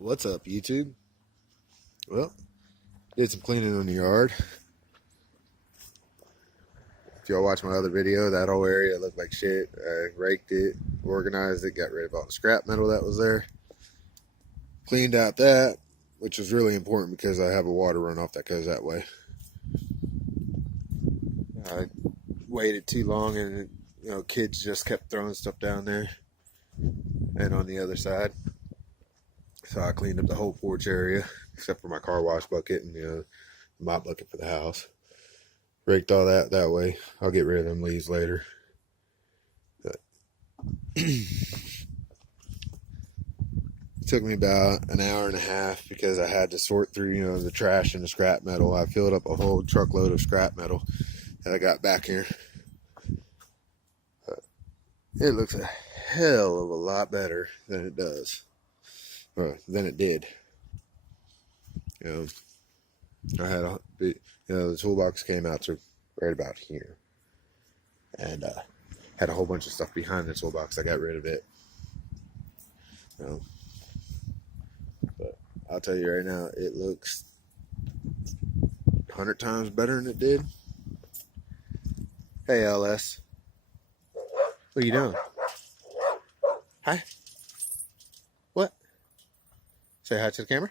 What's up, YouTube? Well, did some cleaning on the yard. If y'all watch my other video, that whole area looked like shit. I raked it, organized it, got rid of all the scrap metal that was there. Cleaned out that, which was really important because I have a water runoff that goes that way. I waited too long and, kids just kept throwing stuff down there and on the other side. So I cleaned up the whole porch area, except for my car wash bucket and, the mop bucket for the house. Raked all that way. I'll get rid of them leaves later. It took me about an hour and a half because I had to sort through, the trash and the scrap metal. I filled up a whole truckload of scrap metal that I got back here. It looks a hell of a lot better than it does. Than it did. I had the toolbox came out to right about here, and had a whole bunch of stuff behind the toolbox. I got rid of it. But I'll tell you right now, it looks 100 times better than it did. Hey, LS, what are you doing? Hi. What? Say hi to the camera.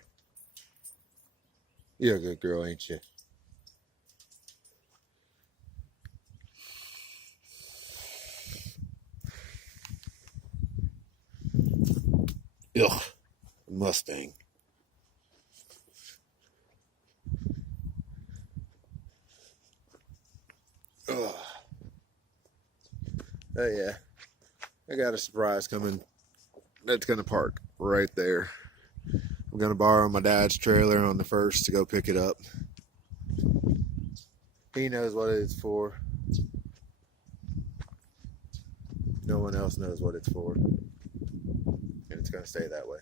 You're a good girl, ain't you? Ugh, Mustang. Ugh. Oh yeah, I got a surprise coming. That's gonna park right there. I'm gonna borrow my dad's trailer on the 1st to go pick it up. He knows what it's for. No one else knows what it's for. And it's gonna stay that way.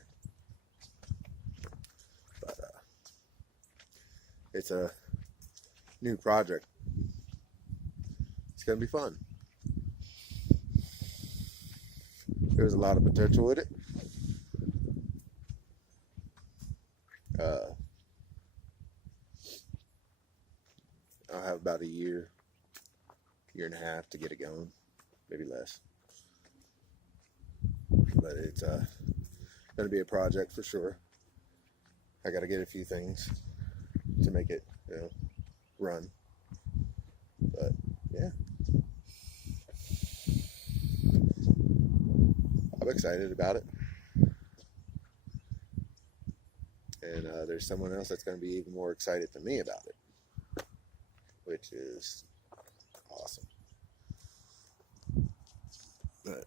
But it's a new project. It's gonna be fun. There's a lot of potential with it. I'll have about a year and a half to get it going, maybe less. But it's going to be a project for sure. I got to get a few things to make it, run. But yeah, I'm excited about it. And there's someone else that's going to be even more excited than me about it, which is awesome. But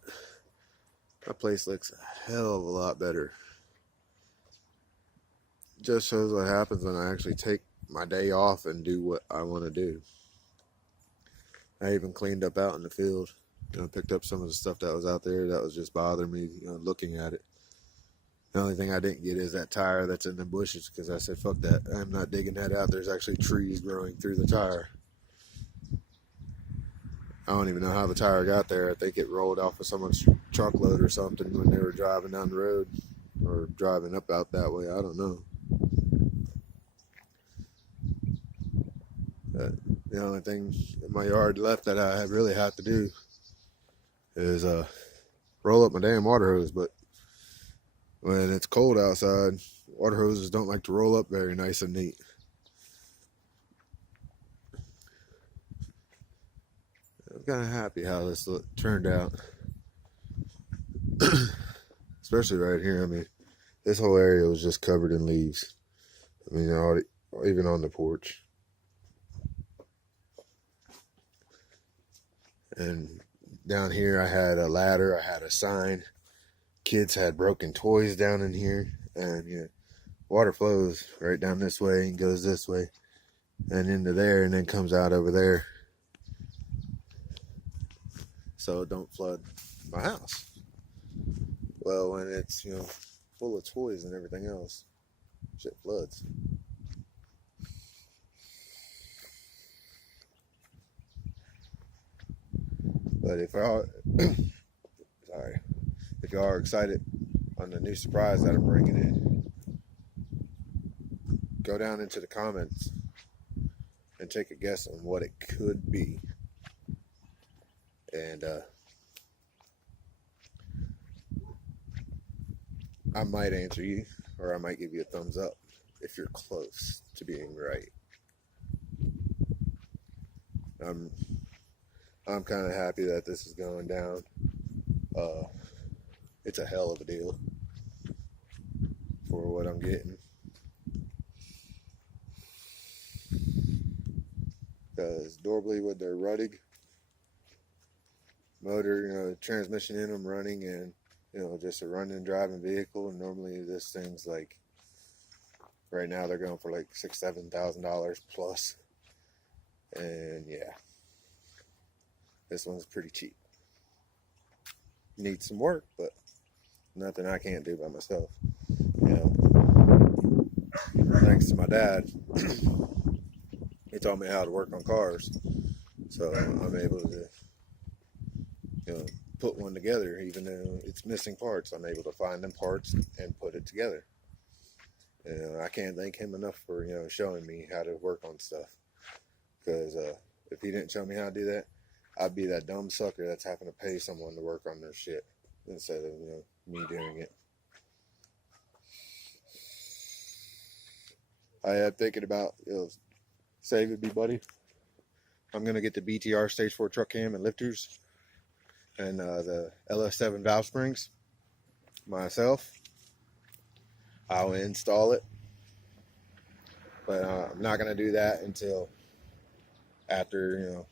my place looks a hell of a lot better. It just shows what happens when I actually take my day off and do what I want to do. I even cleaned up out in the field. Picked up some of the stuff that was out there that was just bothering me, looking at it. The only thing I didn't get is that tire that's in the bushes, because I said, fuck that. I'm not digging that out. There's actually trees growing through the tire. I don't even know how the tire got there. I think it rolled off of someone's truckload or something when they were driving down the road or driving up out that way. I don't know. The only thing in my yard left that I really have to do is roll up my damn water hose. But when it's cold outside, water hoses don't like to roll up very nice and neat. I'm kind of happy how this turned out. Especially right here. I mean, this whole area was just covered in leaves. I mean, even on the porch. And down here I had a ladder, I had a sign. Kids had broken toys down in here. And water flows right down this way and goes this way and into there and then comes out over there. So it don't flood my house. Well, when it's, full of toys and everything else, shit floods. But if y'all, if y'all are excited on the new surprise that I'm bringing in, go down into the comments and take a guess on what it could be. And I might answer you, or I might give you a thumbs up if you're close to being right. I'm kind of happy that this is going down. It's a hell of a deal for what I'm getting. Because Dorbly with their Ruddig motor, transmission in them running, and just a running driving vehicle. And normally this thing's like, right now they're going for like $6,000-7,000 plus. And yeah, this one's pretty cheap. Needs some work, but nothing I can't do by myself. Thanks to my dad, he taught me how to work on cars, so I'm able to, put one together. Even though it's missing parts, I'm able to find them parts and put it together. I can't thank him enough for showing me how to work on stuff. Because if he didn't show me how to do that, I'd be that dumb sucker that's having to pay someone to work on their shit instead of me doing it. I am thinking about saving me buddy. I'm gonna get the BTR Stage 4 truck cam and lifters, and the LS7 valve springs myself. I'll install it, but I'm not gonna do that until after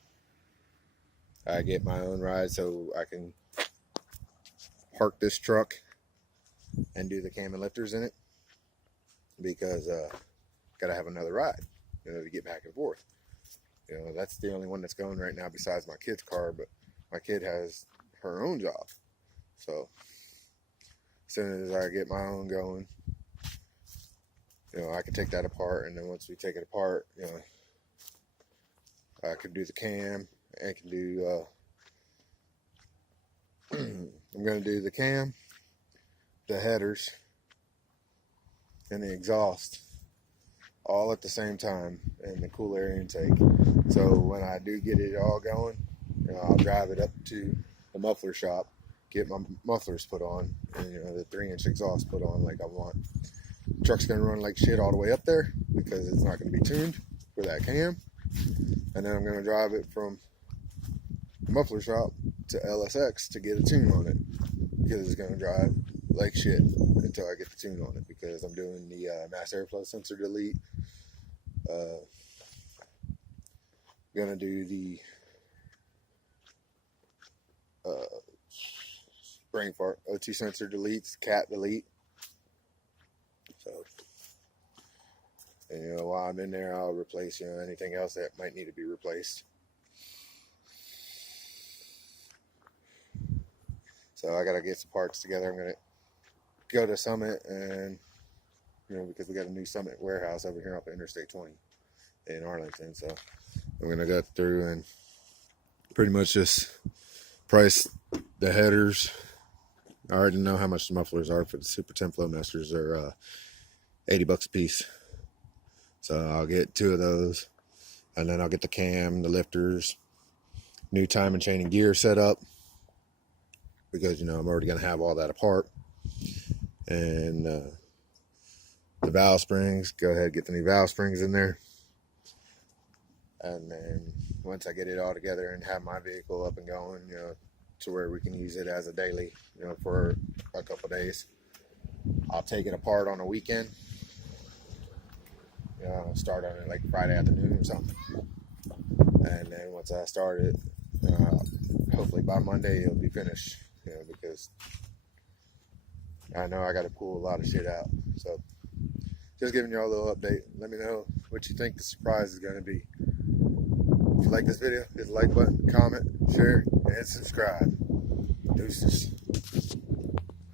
I get my own ride, so I can park this truck and do the cam and lifters in it, because gotta have another ride to get back and forth. That's the only one that's going right now besides my kid's car, but my kid has her own job, so as soon as I get my own going, I can take that apart. And then once we take it apart, I can do the cam. I can do I'm going to do the cam, the headers, and the exhaust all at the same time, and the cool air intake. So when I do get it all going, I'll drive it up to the muffler shop, get my mufflers put on, and the 3-inch exhaust put on like I want. The truck's going to run like shit all the way up there because it's not going to be tuned for that cam. And then I'm going to drive it from the muffler shop to LSX to get a tune on it, because it's going to drive like shit until I get the tune on it, because I'm doing the mass airflow sensor delete. Going to do the brain fart O2 sensor deletes, cat delete. So, and while I'm in there, I'll replace anything else that might need to be replaced. So I gotta get some parts together. I'm gonna go to Summit, and because we got a new Summit warehouse over here off of Interstate 20 in Arlington. So I'm gonna go through and pretty much just price the headers. I already know how much the mufflers are for the Super 10 Flowmasters. They're $80 a piece. So I'll get 2 of those, and then I'll get the cam, the lifters, new time and chain and gear set up, because I'm already going to have all that apart. And the valve springs, go ahead and get the new valve springs in there. And then once I get it all together and have my vehicle up and going, to where we can use it as a daily, for a couple days, I'll take it apart on a weekend. I'll start on it like Friday afternoon or something. And then once I start it, hopefully by Monday it'll be finished, because I know I got to pull a lot of shit out. So just giving y'all a little update. Let me know what you think the surprise is going to be. If you like this video, hit the like button, comment, share, and subscribe. Deuces.